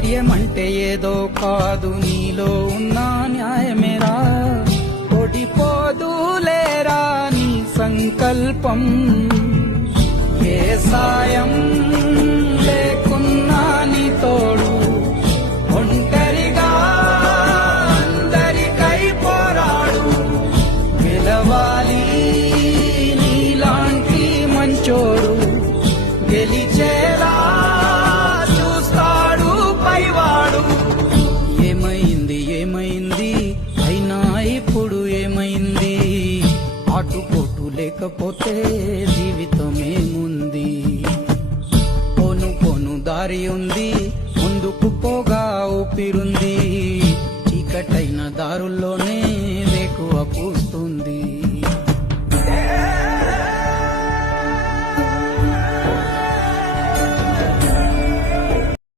ధైర్యం అంటే ఏదో కాదు, నీలో ఉన్న న్యాయమేరా. ఓడిపోదులేరా నీ సంకల్పం. ఏ సాయం లేకున్నా నీ తోడు, ఒంటరిగా అందరికై పోరాడు. గెలవాలి నీలాంటి మంచోడు, గెలిచేలా చూస్తాడు పైవాడు. ఏమైంది ఏమైంది అయినా ఇప్పుడు ఏమైంది, ఆటుపోటు లేకపోతే జీవితమేముంది. పోను పోను దారి ఉంది, ముందుకు పోగా ఊపిరుంది. చీకటైన దారుల్లోనే